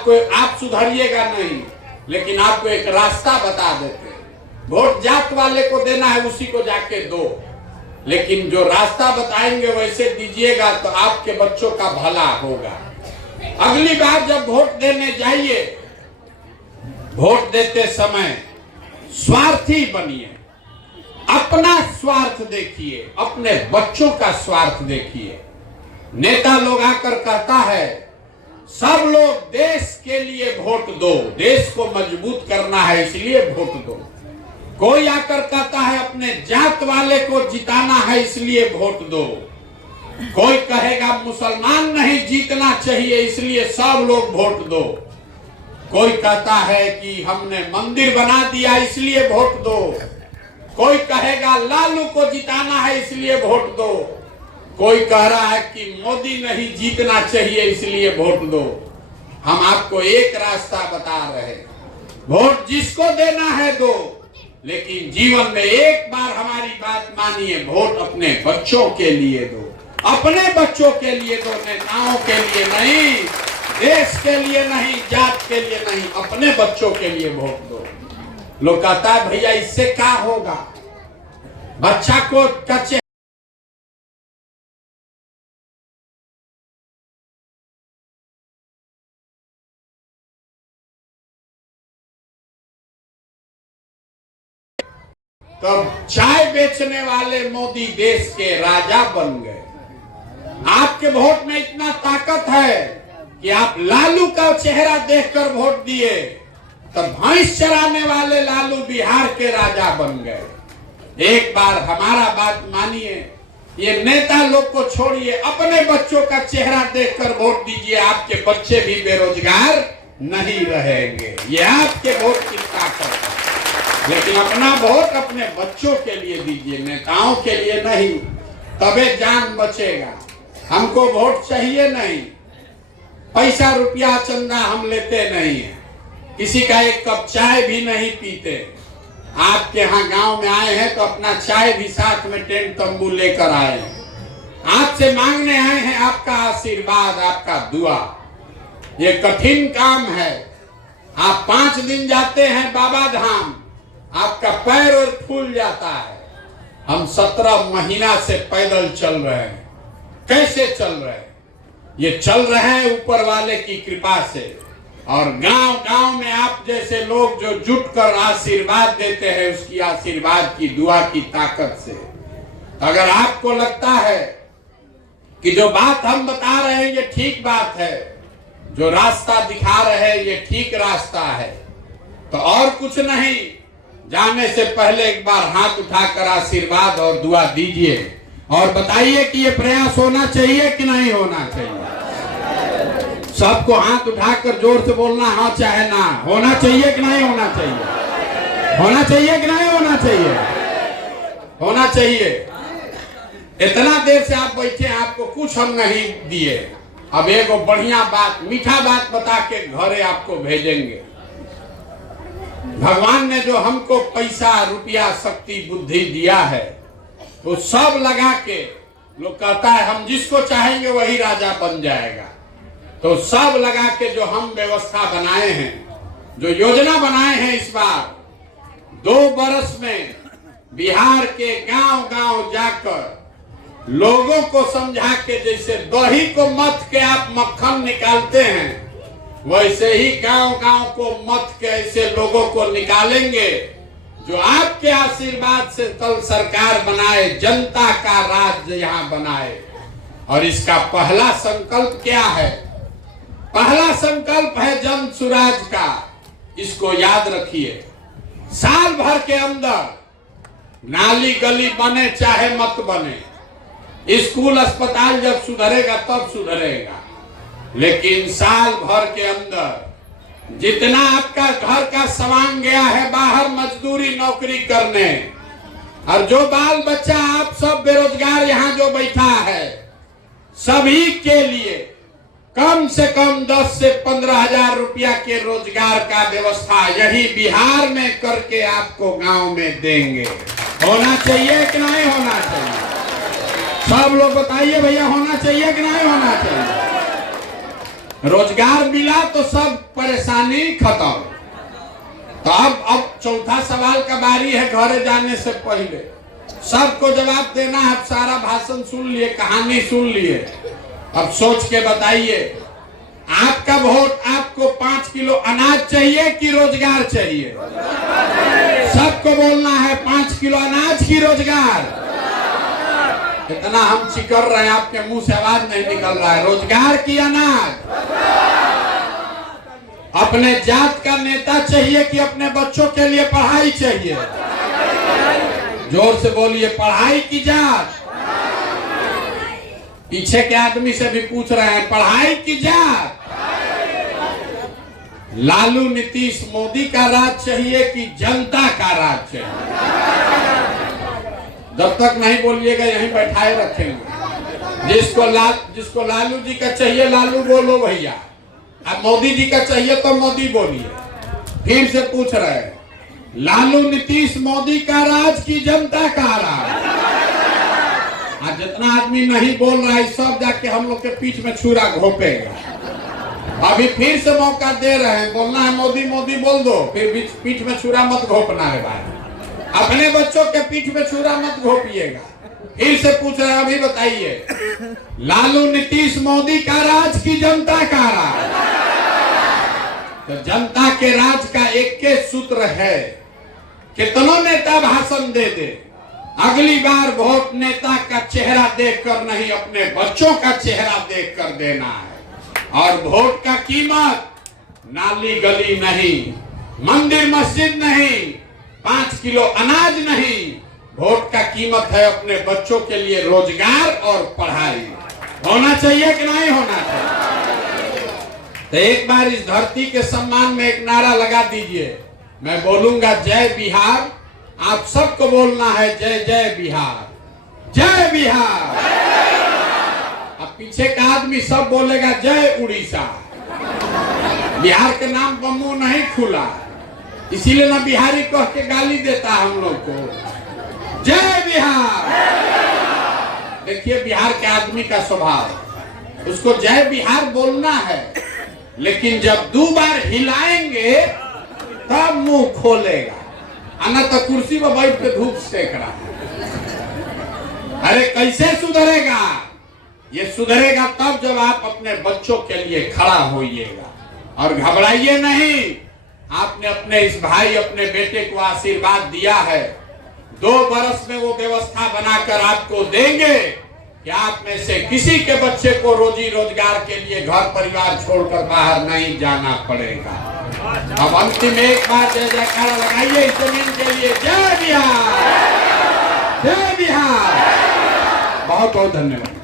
आप सुधरिएगा नहीं, लेकिन आपको एक रास्ता बता देते हैं। वोट जात वाले को देना है, उसी को जाके दो, लेकिन जो रास्ता बताएंगे वैसे दीजिएगा तो आपके बच्चों का भला होगा। अगली बार जब वोट देने जाइए, वोट देते समय स्वार्थी बनिए, अपना स्वार्थ देखिए, अपने बच्चों का स्वार्थ देखिए। नेता लोग आकर कहता है सब लोग देश के लिए वोट दो, देश को मजबूत करना है इसलिए वोट दो। कोई आकर कहता है अपने जात वाले को जिताना है इसलिए वोट दो। कोई कहेगा मुसलमान नहीं जीतना चाहिए इसलिए सब लोग वोट दो। कोई कहता है कि हमने मंदिर बना दिया इसलिए वोट दो। कोई कहेगा लालू को जिताना है इसलिए वोट दो। कोई कह रहा है कि मोदी नहीं जीतना चाहिए इसलिए वोट दो। हम आपको एक रास्ता बता रहे हैं, वोट जिसको देना है दो, लेकिन जीवन में एक बार हमारी बात मानिए, वोट अपने बच्चों के लिए दो, अपने बच्चों के लिए दो, नेताओं के लिए नहीं, देश के लिए नहीं, जात के लिए नहीं, अपने बच्चों के लिए वोट दो। लोग कहता है भैया इससे क्या होगा, बच्चा को कच्चे तब चाय बेचने वाले मोदी देश के राजा बन गए। आपके वोट में इतना ताकत है कि आप लालू का चेहरा देखकर वोट दिए, तब भैंस चराने वाले लालू बिहार के राजा बन गए। एक बार हमारा बात मानिए, ये नेता लोग को छोड़िए, अपने बच्चों का चेहरा देखकर वोट दीजिए, आपके बच्चे भी बेरोजगार नहीं रहेंगे। ये आपके वोट की ताकत है। लेकिन अपना वोट अपने बच्चों के लिए दीजिए, नेताओं के लिए नहीं, तबे जान बचेगा। हमको वोट चाहिए नहीं, पैसा रुपया चंदा हम लेते नहीं है, किसी का एक कप चाय भी नहीं पीते। आपके यहाँ गांव में आए हैं तो अपना चाय भी साथ में टेंट तंबू लेकर आए हैं। आपसे मांगने आए हैं आपका आशीर्वाद, आपका दुआ। ये कठिन काम है। आप 5 दिन जाते हैं बाबा धाम, आपका पैर और फूल जाता है। हम 17 महीना से पैदल चल रहे हैं। कैसे चल रहे हैं? ये चल रहे हैं ऊपर वाले की कृपा से, और गांव गांव में आप जैसे लोग जो जुट कर आशीर्वाद देते हैं, उसकी आशीर्वाद की दुआ की ताकत से। अगर आपको लगता है कि जो बात हम बता रहे हैं ये ठीक बात है, जो रास्ता दिखा रहे हैं ये ठीक रास्ता है, तो और कुछ नहीं, जाने से पहले एक बार हाथ उठाकर आशीर्वाद और दुआ दीजिए और बताइए कि ये प्रयास होना चाहिए कि नहीं होना चाहिए। सबको हाथ उठाकर जोर से बोलना, हाँ चाहे ना, होना चाहिए कि नहीं होना चाहिए, होना चाहिए कि नहीं होना चाहिए, होना चाहिए। इतना देर से आप बैठे, आपको कुछ हम नहीं दिए, अब एक बढ़िया बात, मीठा बात बता के घरे आपको भेजेंगे। भगवान ने जो हमको पैसा रुपया शक्ति बुद्धि दिया है, तो सब लगा के, लोग कहता है हम जिसको चाहेंगे वही राजा बन जाएगा, तो सब लगा के जो हम व्यवस्था बनाए हैं, जो योजना बनाए हैं, इस बार 2 बरस में बिहार के गांव गांव जाकर लोगों को समझा के, जैसे दही को मथ के आप मक्खन निकालते हैं, वैसे ही गांव गांव को मत के ऐसे लोगों को निकालेंगे जो आपके आशीर्वाद से कल सरकार बनाए, जनता का राज्य यहाँ बनाए। और इसका पहला संकल्प क्या है? पहला संकल्प है जन सुराज का। इसको याद रखिए। साल भर के अंदर नाली गली बने चाहे मत बने, स्कूल अस्पताल जब सुधरेगा तब सुधरेगा, लेकिन साल भर के अंदर जितना आपका घर का सामान गया है बाहर मजदूरी नौकरी करने, और जो बाल बच्चा आप सब बेरोजगार यहाँ जो बैठा है, सभी के लिए कम से कम 10 से 15 हजार रुपया के रोजगार का व्यवस्था यही बिहार में करके आपको गांव में देंगे। होना चाहिए कि नहीं होना चाहिए? सब लोग बताइए भैया, होना चाहिए कि नहीं होना चाहिए? रोजगार मिला तो सब परेशानी खत्म। तो अब चौथा सवाल का बारी है घरे जाने से पहले। सबको जवाब देना है। अब सारा भाषण सुन लिए, कहानी सुन लिए, अब सोच के बताइए आपका वोट आपको 5 किलो अनाज चाहिए कि रोजगार चाहिए? सबको बोलना है 5 किलो अनाज की रोजगार। इतना हम चिकर रहे हैं, आपके मुंह से आवाज नहीं निकल रहा है। रोजगार की अनाज? अपने जात का नेता चाहिए कि अपने बच्चों के लिए पढ़ाई चाहिए? जोर से बोलिए, पढ़ाई की जात? पीछे के आदमी से भी पूछ रहे हैं, पढ़ाई की जात? लालू नीतीश मोदी का राज चाहिए कि जनता का राज चाहिए? जब तक नहीं बोलिएगा यहीं बैठाए रखेंगे। जिसको लालू जी का चाहिए लालू बोलो भैया, अब मोदी जी का चाहिए तो मोदी बोलिए। फिर से पूछ रहे हैं, लालू नीतीश मोदी का राज की जनता का राज? आज जितना आदमी नहीं बोल रहा है सब जाके हम लोग के पीठ में छुरा घोपेगा। अभी फिर से मौका दे रहे हैं, बोलना है मोदी मोदी बोल दो, फिर पीठ में छुरा मत घोपना है भाई। अपने बच्चों के पीठ में छुरा मत घोपिएगा। फिर से पूछ रहे हैं, अभी बताइए, लालू नीतीश मोदी का राज की जनता का राज? तो जनता के राज का एक के सूत्र है, कितनों नेता भाषण दे दे, अगली बार वोट नेता का चेहरा देखकर नहीं अपने बच्चों का चेहरा देखकर देना है। और वोट का कीमत नाली गली नहीं, मंदिर मस्जिद नहीं, 5 किलो अनाज नहीं, वोट का कीमत है अपने बच्चों के लिए रोजगार और पढ़ाई। होना चाहिए कि नहीं होना चाहिए? तो एक बार इस धरती के सम्मान में एक नारा लगा दीजिए। मैं बोलूंगा जय बिहार, आप सबको बोलना है जय जय बिहार, जय बिहार। अब पीछे का आदमी सब बोलेगा जय उड़ीसा। बिहार के नाम पर मुंह नहीं खुला, इसीलिए ना बिहारी कह के गाली देता है हम लोग को। जय बिहार। देखिए बिहार के आदमी का स्वभाव, उसको जय बिहार बोलना है, लेकिन जब 2 बार हिलाएंगे तब मुंह खोलेगा, आना तो कुर्सी पर बैठ के धूप सेक रहा है। अरे कैसे सुधरेगा? ये सुधरेगा तब जब आप अपने बच्चों के लिए खड़ा होइएगा। और घबराइए नहीं, आपने अपने इस भाई अपने बेटे को आशीर्वाद दिया है, 2 बरस में वो व्यवस्था बनाकर आपको देंगे कि आप में से किसी के बच्चे को रोजी रोजगार के लिए घर परिवार छोड़कर बाहर नहीं जाना पड़ेगा। अब अंतिम एक बार जय जयकारा लगाइए इस जमीन के लिए। जय बिहार, जय बिहार। बहुत बहुत धन्यवाद।